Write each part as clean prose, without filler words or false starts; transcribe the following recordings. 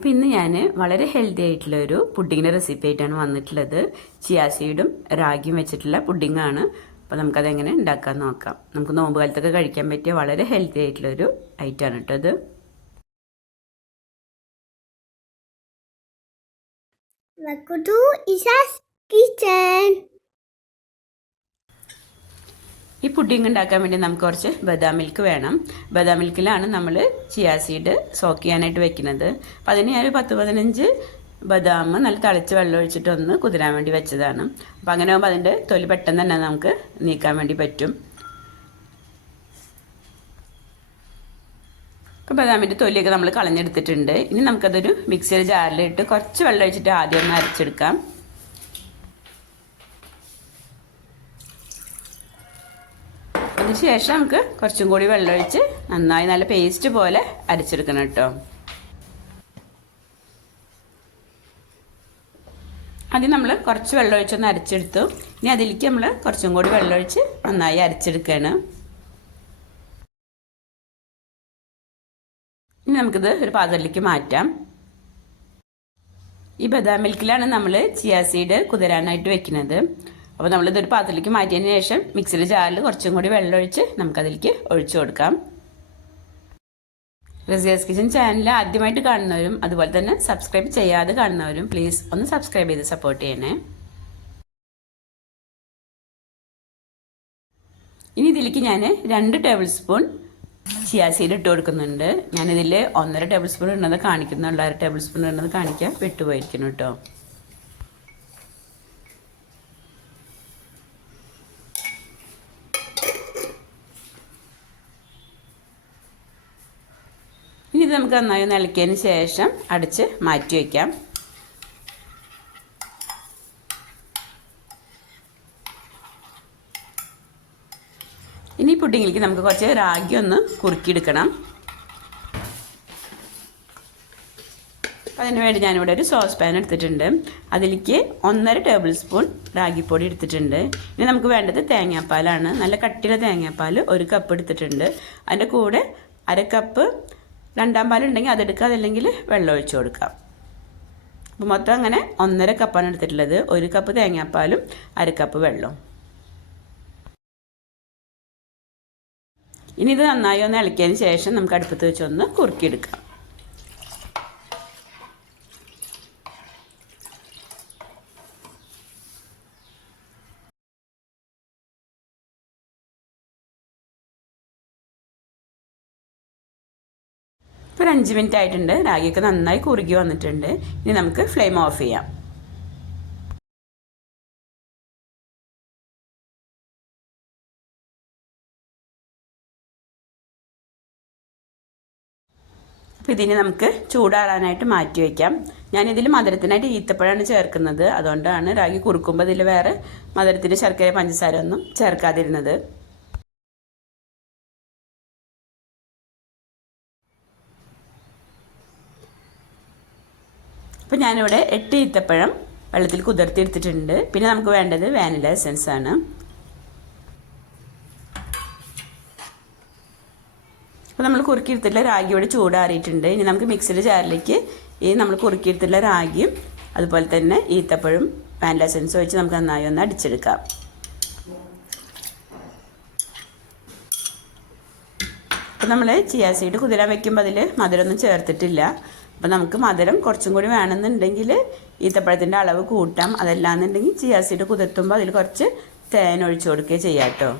അപ്പോൾ ഇന്ന് ഞാൻ വളരെ ഹെൽത്തി ആയിട്ടുള്ള ഒരു പുഡിങ്ങിൻ്റെ റെസിപ്പി ആയിട്ടാണ് വന്നിട്ടുള്ളത്. ചിയാ സീഡും റാഗിയും വെച്ചിട്ടുള്ള പുഡിങ്ങാണ്. അപ്പോൾ നമുക്കതെങ്ങനെ ഉണ്ടാക്കാൻ നോക്കാം. നമുക്ക് നോമ്പ് കാലത്തൊക്കെ കഴിക്കാൻ പറ്റിയ വളരെ ഹെൽത്തി ആയിട്ടുള്ളൊരു ഐറ്റമാണ് കേട്ടോ ഇത്. Welcome to Isa's Kitchen. ഈ പുഡിങ് ഉണ്ടാക്കാൻ വേണ്ടി നമുക്ക് കുറച്ച് ബദാം മിൽക്ക് വേണം. ബദാം മിൽക്കിലാണ് നമ്മൾ ചിയാ സീഡ് സോക്ക് ചെയ്യാനായിട്ട് വെക്കുന്നത്. അപ്പോൾ അതിന് ഞാൻ 10-15 ബദാം നല്ല തിളച്ച് വെള്ളം ഒഴിച്ചിട്ടൊന്ന് കുതിരാൻ വേണ്ടി വെച്ചതാണ്. അപ്പോൾ അങ്ങനെ ആകുമ്പോൾ അതിൻ്റെ തൊലി പെട്ടെന്ന് തന്നെ നമുക്ക് നീക്കാൻ വേണ്ടി പറ്റും. അപ്പോൾ ബദാമിൻ്റെ തൊലിയൊക്കെ നമ്മൾ കളഞ്ഞെടുത്തിട്ടുണ്ട്. ഇനി നമുക്കതൊരു മിക്സിയുടെ ജാറിലിട്ട് കുറച്ച് വെള്ളം ഒഴിച്ചിട്ട് ആദ്യം ഒന്ന് അരച്ചെടുക്കാം. അതിനുശേഷം നമുക്ക് കുറച്ചും കൂടി വെള്ളമൊഴിച്ച് നന്നായി നല്ല പേസ്റ്റ് പോലെ അരച്ചെടുക്കണം കേട്ടോ. ആദ്യം നമ്മൾ കുറച്ച് വെള്ളമൊഴിച്ചൊന്ന് അരച്ചെടുത്തു. ഇനി അതിലേക്ക് നമ്മൾ കുറച്ചും കൂടി വെള്ളമൊഴിച്ച് നന്നായി അരച്ചെടുക്കുകയാണ്. ഇനി നമുക്കിത് ഒരു പാത്രത്തിലേക്ക് മാറ്റാം. ഈ ബദാം മിൽക്കിലാണ് നമ്മൾ ചിയാ സീഡ് കുതിരാനായിട്ട് വെക്കുന്നത്. അപ്പോൾ നമ്മളിതൊരു പാത്രത്തിലേക്ക് മാറ്റിയതിന് ശേഷം മിക്സിയുടെ ജാറിൽ കുറച്ചും കൂടി വെള്ളമൊഴിച്ച് നമുക്കതിലേക്ക് ഒഴിച്ചു കൊടുക്കാം. റസിയാസ് കിച്ചൻ ചാനൽ ആദ്യമായിട്ട് കാണുന്നവരും അതുപോലെ തന്നെ സബ്സ്ക്രൈബ് ചെയ്യാതെ കാണുന്നവരും പ്ലീസ് ഒന്ന് സബ്സ്ക്രൈബ് ചെയ്ത് സപ്പോർട്ട് ചെയ്യണേ. ഇനി ഇതിലേക്ക് ഞാൻ 2 ടേബിൾ സ്പൂൺ ചിയാ സീഡ് ഇട്ട് കൊടുക്കുന്നുണ്ട്. ഞാനിതിൽ 1.5 ടേബിൾ സ്പൂൺ ഇടുന്നത് കാണിക്കുന്നുള്ളൂ. 1/2 ടേബിൾ സ്പൂൺ ഇടുന്നത് കാണിക്കാൻ വിട്ടുപോയിരിക്കുന്നു കേട്ടോ. ഇനി ഇത് നമുക്ക് നന്നായി ഒന്ന് ഇളക്കിയതിന് ശേഷം അടച്ച് മാറ്റി വയ്ക്കാം. ഇനി പുഡിങ്ങിലേക്ക് നമുക്ക് കുറച്ച് റാഗി ഒന്ന് കുറുക്കിയെടുക്കണം. അതിന് വേണ്ടി ഞാനിവിടെ ഒരു സോസ് പാൻ എടുത്തിട്ടുണ്ട്. അതിലേക്ക് 1.5 ടേബിൾ സ്പൂൺ റാഗിപ്പൊടി എടുത്തിട്ടുണ്ട്. ഇനി നമുക്ക് വേണ്ടത് തേങ്ങാപ്പാലാണ്. നല്ല കട്ടിയുള്ള തേങ്ങാപ്പാൽ 1 കപ്പ് എടുത്തിട്ടുണ്ട്. അതിൻ്റെ കൂടെ 1/2 കപ്പ് രണ്ടാം പാലുണ്ടെങ്കിൽ അതെടുക്കുക, അതല്ലെങ്കിൽ വെള്ളം ഒഴിച്ചു കൊടുക്കാം. അപ്പോൾ മൊത്തം അങ്ങനെ 1.5 കപ്പാണ് എടുത്തിട്ടുള്ളത്. 1 കപ്പ് തേങ്ങാപ്പാലും 1/2 കപ്പ് വെള്ളവും. ഇനി ഇത് നന്നായി ഒന്ന് ഇളക്കിയതിന് ശേഷം നമുക്ക് അടുപ്പത്ത് വെച്ചൊന്ന് കുറുക്കിയെടുക്കാം. ഇപ്പോൾ 5 മിനിറ്റ് ആയിട്ടുണ്ട്. റാഗിയൊക്കെ നന്നായി കുറുകി വന്നിട്ടുണ്ട്. ഇനി നമുക്ക് ഫ്ലെയിം ഓഫ് ചെയ്യാം. അപ്പോൾ ഇതിന് നമുക്ക് ചൂടാറാനായിട്ട് മാറ്റി വയ്ക്കാം. ഞാനിതിൽ മധുരത്തിനായിട്ട് ഈത്തപ്പഴമാണ് ചേർക്കുന്നത്. അതുകൊണ്ടാണ് റാഗി കുറുക്കുമ്പോൾ ഇതിൽ വേറെ മധുരത്തിന് ശർക്കര പഞ്ചസാര ഒന്നും ചേർക്കാതിരുന്നത്. അപ്പോൾ ഞാനിവിടെ 8 ഈത്തപ്പഴം വെള്ളത്തിൽ കുതിർത്തി എടുത്തിട്ടുണ്ട്. പിന്നെ നമുക്ക് വേണ്ടത് വാനില എസൻസ് ആണ്. അപ്പോൾ നമ്മൾ കുറുക്കിയെടുത്തിട്ടുള്ള റാഗിയോട് ചൂടാറിയിട്ടുണ്ട്. ഇനി നമുക്ക് മിക്സിയുടെ ജാറിലേക്ക് ഈ നമ്മൾ കുറുക്കിയെടുത്തിട്ടുള്ള റാഗിയും അതുപോലെ തന്നെ ഈത്തപ്പഴം വാനില എസൻസ് വെച്ച് നമുക്ക് നന്നായി ഒന്ന് അടിച്ചെടുക്കാം. അപ്പോൾ നമ്മൾ ചിയാ സീഡ് കുതിരാൻ വയ്ക്കുമ്പോൾ അതിൽ മധുരമൊന്നും ചേർത്തിട്ടില്ല. അപ്പോൾ നമുക്ക് മധുരം കുറച്ചും കൂടി വേണമെന്നുണ്ടെങ്കിൽ ഈത്തപ്പഴത്തിൻ്റെ അളവ് കൂട്ടാം. അതല്ലാന്നുണ്ടെങ്കിൽ ചിയാ സീഡ് കുതിർത്തുമ്പോൾ അതിൽ കുറച്ച് തേൻ ഒഴിച്ചു കൊടുക്കുകയും ചെയ്യാം കേട്ടോ.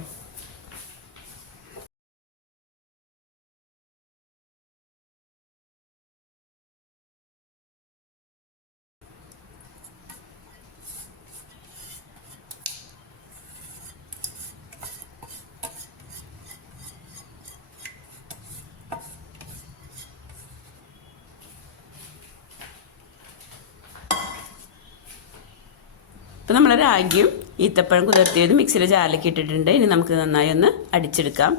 അപ്പോൾ നമ്മൾ റാഗിയും ഈത്തപ്പഴം കുതിർത്തിയത് മിക്സിയുടെ ജാറിലേക്ക് ഇട്ടിട്ടുണ്ട്. ഇനി നമുക്ക് നന്നായി ഒന്ന് അടിച്ചെടുക്കാം.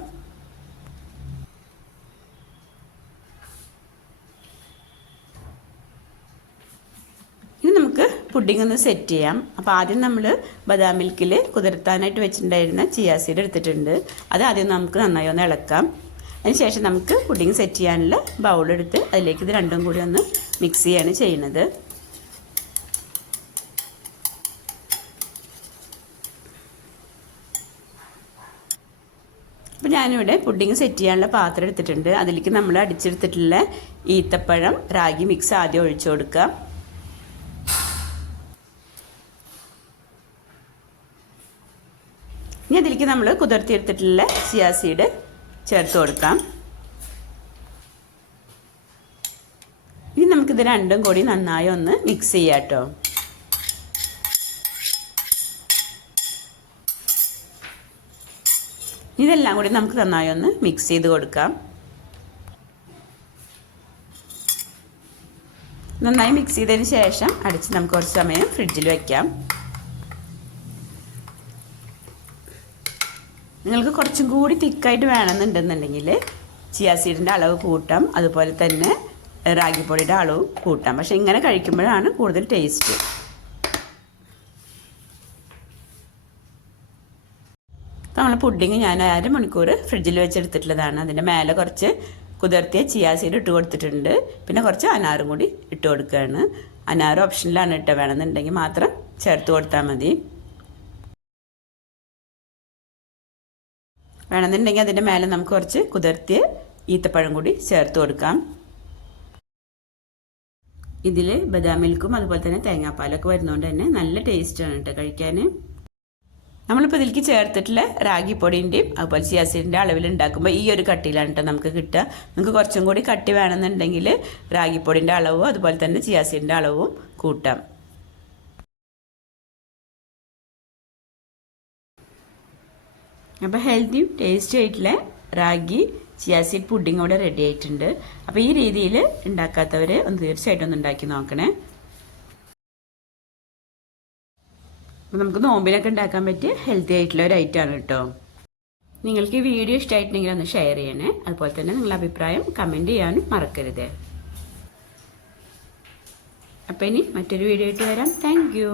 ഇനി നമുക്ക് പുഡിംഗ് ഒന്ന് സെറ്റ് ചെയ്യാം. അപ്പോൾ ആദ്യം നമ്മൾ ബദാം മിൽക്കിൽ കുതിർത്താനായിട്ട് വെച്ചിട്ടുണ്ടായിരുന്ന ചിയാ സീഡ് എടുത്തിട്ടുണ്ട്. അത് ആദ്യം നമുക്ക് നന്നായി ഒന്ന് ഇളക്കാം. അതിനുശേഷം നമുക്ക് പുഡിംഗ് സെറ്റ് ചെയ്യാനുള്ള ബൗളെടുത്ത് അതിലേക്ക് ഇത് രണ്ടും കൂടി ഒന്ന് മിക്സ് ചെയ്യാണ് ചെയ്യുന്നത്. അപ്പോൾ ഞാനിവിടെ പുഡിംഗ് സെറ്റ് ചെയ്യാനുള്ള പാത്രം എടുത്തിട്ടുണ്ട്. അതിലേക്ക് നമ്മൾ അടിച്ചെടുത്തിട്ടുള്ള ഈത്തപ്പഴം റാഗി മിക്സ് ആദ്യം ഒഴിച്ചു കൊടുക്കാം. ഇനി അതിലേക്ക് നമ്മൾ കുതിർത്തിയെടുത്തിട്ടുള്ള ചിയ സീഡ് ചേർത്ത് കൊടുക്കാം. ഇനി നമുക്കിത് രണ്ടും കൂടി നന്നായി ഒന്ന് മിക്സ് ചെയ്യാം കേട്ടോ. ഇതെല്ലാം കൂടി നമുക്ക് നന്നായി ഒന്ന് മിക്സ് ചെയ്ത് കൊടുക്കാം. നന്നായി മിക്സ് ചെയ്തതിന് ശേഷം അടിച്ച് നമുക്ക് കുറച്ച് സമയം ഫ്രിഡ്ജിൽ വയ്ക്കാം. നിങ്ങൾക്ക് കുറച്ചും കൂടി തിക്കായിട്ട് വേണമെന്നുണ്ടെന്നുണ്ടെങ്കിൽ ചിയ സീഡിൻ്റെ അളവ് കൂട്ടാം, അതുപോലെ തന്നെ റാഗിപ്പൊടിയുടെ അളവ് കൂട്ടാം. പക്ഷേ ഇങ്ങനെ കഴിക്കുമ്പോഴാണ് കൂടുതൽ ടേസ്റ്റ്. നമ്മൾ പുഡിങ് ഞാൻ 1/2 മണിക്കൂർ ഫ്രിഡ്ജിൽ വെച്ചെടുത്തിട്ടുള്ളതാണ്. അതിൻ്റെ മേലെ കുറച്ച് കുതിർത്തിയ ചിയ സീഡ് ഇട്ട് കൊടുത്തിട്ടുണ്ട്. പിന്നെ കുറച്ച് അനാറും കൂടി ഇട്ട് കൊടുക്കുകയാണ്. അനാറ് ഓപ്ഷനിലാണ് ഇട്ട്, വേണമെന്നുണ്ടെങ്കിൽ മാത്രം ചേർത്ത് കൊടുത്താൽ മതി. വേണമെന്നുണ്ടെങ്കിൽ അതിൻ്റെ മേലെ നമുക്ക് കുറച്ച് കുതിർത്തിയ ഈത്തപ്പഴം കൂടി ചേർത്ത് കൊടുക്കാം. ഇതിൽ ബദാം മിൽക്കും അതുപോലെ തന്നെ തേങ്ങാപ്പാലൊക്കെ വരുന്നതുകൊണ്ട് തന്നെ നല്ല ടേസ്റ്റാണ് കേട്ടോ കഴിക്കാൻ. നമ്മളിപ്പോൾ ഇതിലേക്ക് ചേർത്തിട്ടുള്ള റാഗിപ്പൊടിൻ്റെയും അതുപോലെ ചിയ സീഡിൻ്റെ അളവിൽ ഉണ്ടാക്കുമ്പോൾ ഈ ഒരു കട്ടിയിലാണ് കേട്ടോ നമുക്ക് കിട്ടുക. നിങ്ങൾക്ക് കുറച്ചും കൂടി കട്ടി വേണമെന്നുണ്ടെങ്കിൽ റാഗിപ്പൊടിൻ്റെ അളവും അതുപോലെ തന്നെ ചിയ സീഡിൻ്റെ അളവും കൂട്ടാം. അപ്പോൾ ഹെൽത്തിയും ടേസ്റ്റി ആയിട്ടുള്ള റാഗി ചിയ സീഡ് പുഡിംഗ് ഇവിടെ റെഡി ആയിട്ടുണ്ട്. അപ്പോൾ ഈ രീതിയിൽ ഉണ്ടാക്കാത്തവർ ഒന്ന് തീർച്ചയായിട്ടും ഒന്ന് ഉണ്ടാക്കി നോക്കണേ. അപ്പോൾ നമുക്ക് നോമ്പിനൊക്കെ ഉണ്ടാക്കാൻ പറ്റിയ ഹെൽത്തി ആയിട്ടുള്ള ഒരു ഐറ്റമാണ് കേട്ടോ. നിങ്ങൾക്ക് ഈ വീഡിയോ ഇഷ്ടമായിട്ടുണ്ടെങ്കിൽ ഒന്ന് ഷെയർ ചെയ്യണേ. അതുപോലെ തന്നെ നിങ്ങളുടെ അഭിപ്രായം കമൻറ്റ് ചെയ്യാനും മറക്കരുത്. അപ്പോൾ ഇനി മറ്റൊരു വീഡിയോ ആയിട്ട് വരാം. Thank you.